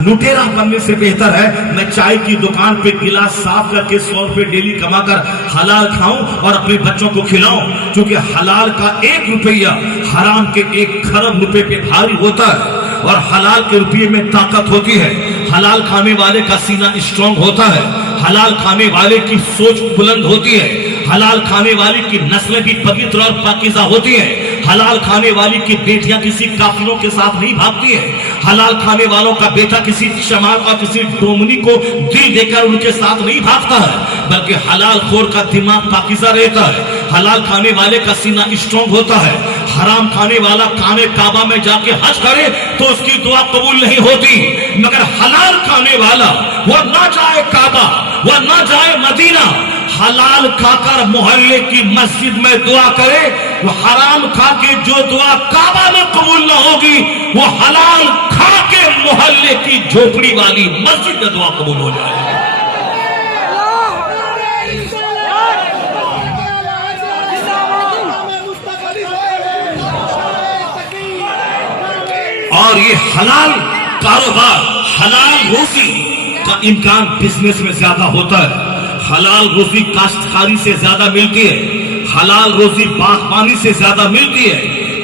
लुटेरा बनने से बेहतर है मैं चाय की दुकान पे गिलास साफ करके 100 रुपए डेली कमा कर हलाल खाऊं और अपने बच्चों को खिलाऊं, क्योंकि हलाल का 1 रुपया हराम के 1 खरब रुपए पे भारी होता है और हलाल के रुपये में ताकत होती है। हलाल खाने वाले का सीना स्ट्रांग होता है, हलाल खाने वाले की सोच बुलंद होती है, हलाल खाने वाले की नस्लें भी पवित्र और पाकीज़ा होती है, हलाल खाने वाली की बेटियां किसी काफिरों के साथ नहीं भागती है, हलाल खाने वालों का बेटा किसी चमार और किसी डोमनी को दिल देकर उनके साथ नहीं भागता है, बल्कि हलाल खोर का दिमाग पाकीज़ा रहता है, हलाल खाने वाले का सीना स्ट्रांग होता है। हराम खाने वाला खाने काबा में जाके हज करे तो उसकी दुआ कबूल नहीं होती, मगर हलाल खाने वाला वह ना जाए काबा, वह ना जाए मदीना, हलाल खाकर मोहल्ले की मस्जिद में दुआ करे, वो हराम खा के जो दुआ काबा में कबूल न होगी वो हलाल खा के मोहल्ले की झोपड़ी वाली मस्जिद में दुआ कबूल हो जाएगी। और ये हलाल कारोबार, हलाल रोजी का इम्कान बिजनेस में ज्यादा होता है, हलाल रोजी काश्तकारी से ज्यादा मिलती है, हलाल रोजी बागबानी से ज्यादा मिलती है,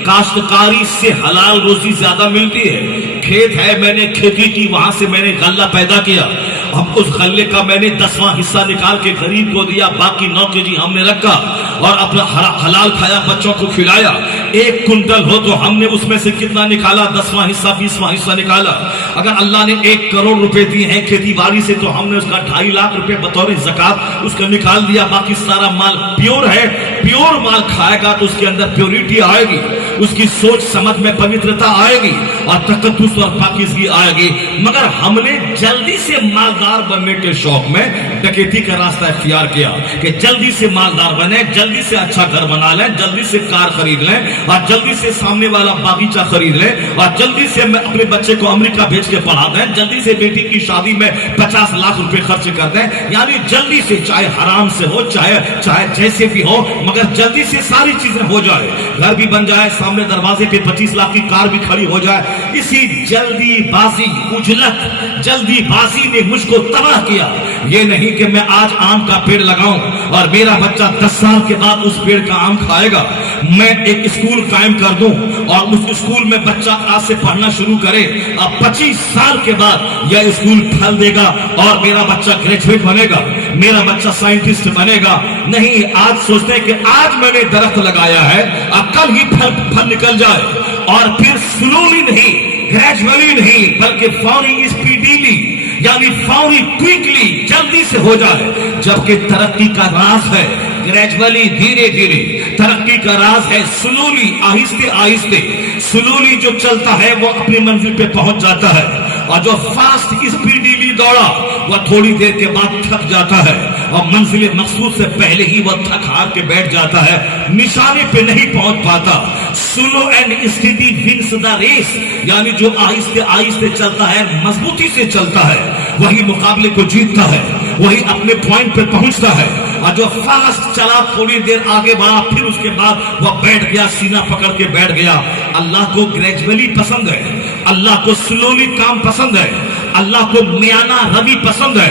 काश्तकारी से हलाल रोजी ज्यादा मिलती है। खेत है, मैंने खेती की, वहां से मैंने गल्ला पैदा किया, अब उस गल्ले का मैंने 10वां हिस्सा निकाल के गरीब को दिया, बाकी 9 केजी हमने रखा और अपना हलाल खाया, बच्चों को खिलाया। 1 कुंटल हो तो हमने उसमें से कितना निकाला? 10वां हिस्सा, 20वां हिस्सा निकाला। अगर अल्लाह ने 1 करोड़ रुपए दिए हैं खेती बाड़ी से तो हमने उसका 2.5 लाख रुपए बतौर ज़कात उसका निकाल दिया। बाकी सारा माल प्योर है, प्योर माल खाएगा तो उसके अंदर प्योरिटी आएगी, उसकी सोच समझ में पवित्रता आएगी और तकद्दुस और पाकीज़गी आएगी। मगर हमने जल्दी से मालदार बनने के शौक में डकैती का रास्ता इख्तियार किया कि जल्दी से मालदार बने, जल्दी से अच्छा घर बना लें, जल्दी से कार खरीद लें और जल्दी से सामने वाला बागीचा खरीद लें और जल्दी से अपने बच्चे को अमेरिका भेज के पढ़ा दें, जल्दी से बेटी की शादी में 50 लाख रुपए खर्च कर दें। यानी जल्दी से, चाहे हराम से हो, चाहे जैसे भी हो, मगर जल्दी से सारी चीजें हो जाए, घर भी बन जाए, सामने दरवाजे पे 25 लाख की कार भी खड़ी हो जाए। इसी जल्दीबाजी, उजलत, जल्दीबाजी ने मुझको तबाह किया। ये नहीं कि मैं आज आम का पेड़ लगाऊं और मेरा बच्चा 10 साल के बाद उस पेड़ का आम खाएगा। मैं एक स्कूल कायम कर दूं और उस स्कूल में बच्चा आज से पढ़ना शुरू करे, अब 25 साल के बाद यह स्कूल फल देगा और मेरा बच्चा ग्रेजुएट बनेगा, मेरा बच्चा साइंटिस्ट बनेगा। नहीं, आज सोचते हैं कि आज मैंने दरख्त लगाया है, अब कल ही फल निकल जाए और फिर स्लोली नहीं, ग्रेजुअली नहीं, बल्कि फौरी, स्पीडीली, यानी फौरी, क्विकली, जल्दी से हो जाए। जबकि तरक्की का राज है ग्रेजुअली, धीरे धीरे, तरक्की का राज है स्लोली, आहिस्ते आहिस्ते। स्लोली जो चलता है वो अपनी मंजिल पे पहुंच जाता है और जो फास्ट स्पीडीली दौड़ा वह थोड़ी देर के बाद थक जाता है और मंजिल मकसूद से पहले ही वह थक हार के बैठ जाता है, निशाने पे नहीं पहुंच पाता। Slow and steady wins the race, यानी जो आहिस्ते आहिस्ते चलता है, मजबूती से चलता है, वही मुकाबले को जीतता है, वही अपने पॉइंट पे पहुंचता है। और जो फास्ट चला, थोड़ी देर आगे बढ़ा, फिर उसके बाद वह बैठ गया, सीना पकड़ के बैठ गया। अल्लाह को ग्रेजुअली पसंद है, अल्लाह को स्लोली काम पसंद है, अल्लाह को मियाना रवि पसंद है,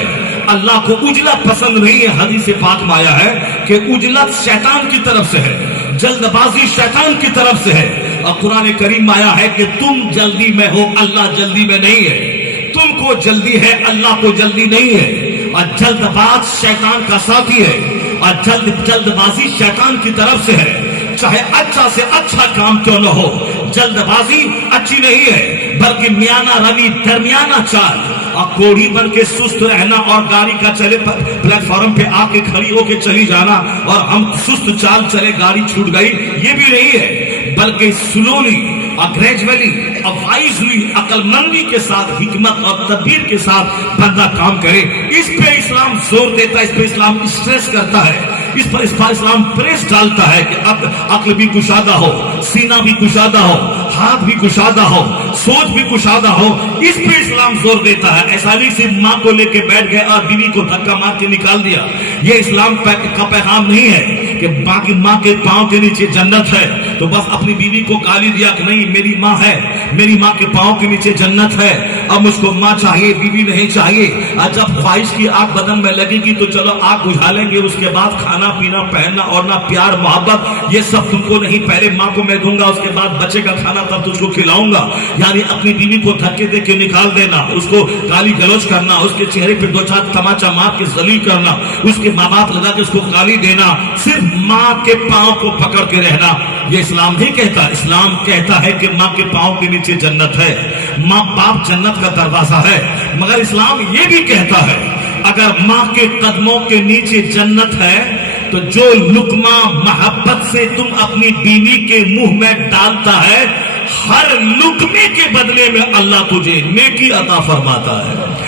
अल्लाह को उजलत पसंद नहीं है। हदीस पाक में आया है कि उजलत शैतान की तरफ से है, जल्दबाजी शैतान की तरफ से है। और कुरान करीम में आया है कि तुम जल्दी में हो, अल्लाह जल्दी में नहीं है। तुमको जल्दी है, अल्लाह को जल्दी नहीं है। और जल्दबाज शैतान का साथी है और जल्दबाजी शैतान की तरफ से है। चाहे अच्छा से अच्छा काम क्यों न हो, जल्दबाजी अच्छी नहीं है, बल्कि मियाना रवि, दरमियाना चाल। और कोढ़ी बन के सुस्त रहना और गाड़ी का चले प्लेटफॉर्म पे आके खड़ी होके चली जाना और हम सुस्त चाल चले, गाड़ी छूट गई, ये भी नहीं है, बल्कि स्लोली और ग्रेजुअली और वाइजली, अकलमंदी के साथ, हिकमत और तदबीर के साथ बंदा काम करे। इस पे इस्लाम जोर देता है, इस पे इस्लाम स्ट्रेस करता है, इस पर इस्लाम प्रेस डालता है कि अब अक्ल भी कुशादा हो, सीना भी कुशादा हो, हाथ भी कुशादा हो, सोच भी कुशादा हो। इस पे इस्लाम जोर देता है। ऐसा नहीं सिर्फ माँ को लेके बैठ गए और बीवी को धक्का मार के निकाल दिया, ये इस्लाम का पैगाम नहीं है। کہ باقی ماں کے پاؤں کے نیچے جنت ہے تو بس اپنی بیوی کو گالی دیا کہ نہیں میری ماں ہے، میری ماں کے پاؤں کے نیچے جنت ہے، اب مجھ کو ماں چاہیے بیوی نہیں چاہیے۔ اور جب خواہش کی آگ بدن میں لگے گی تو چلو آگ بجھا لیں گے، اس کے بعد کھانا پینا پہننا اور نہ پیار محبت یہ سب تم کو نہیں، پہلے ماں کو میں دوں گا اس کے بعد بچے کا کھانا تب تجھ کو کھلاؤں گا۔ یعنی اپنی بیوی کو دھکے دے کے نکال دینا، اس کو گالی گلوچ کرنا، اس کے چہرے پہ دو چار تماچا مار کے ذلیل کرنا، اس کے ماں باپ لگا کے اس کو گالی دینا، صرف ماں کے پاؤں کو پکڑ کے رہنا، یہ اسلام نہیں کہتا۔ اسلام کہتا ہے کہ ماں کے پاؤں کے نیچے جنت ہے، ماں باپ جنت کا دروازہ ہے، مگر اسلام یہ بھی کہتا ہے اگر ماں کے قدموں کے نیچے جنت ہے تو جو لقمہ محبت سے تم اپنی بیوی کے منہ میں ڈالتا ہے، ہر لقمے کے بدلے میں اللہ تجھے نیکی عطا فرماتا ہے۔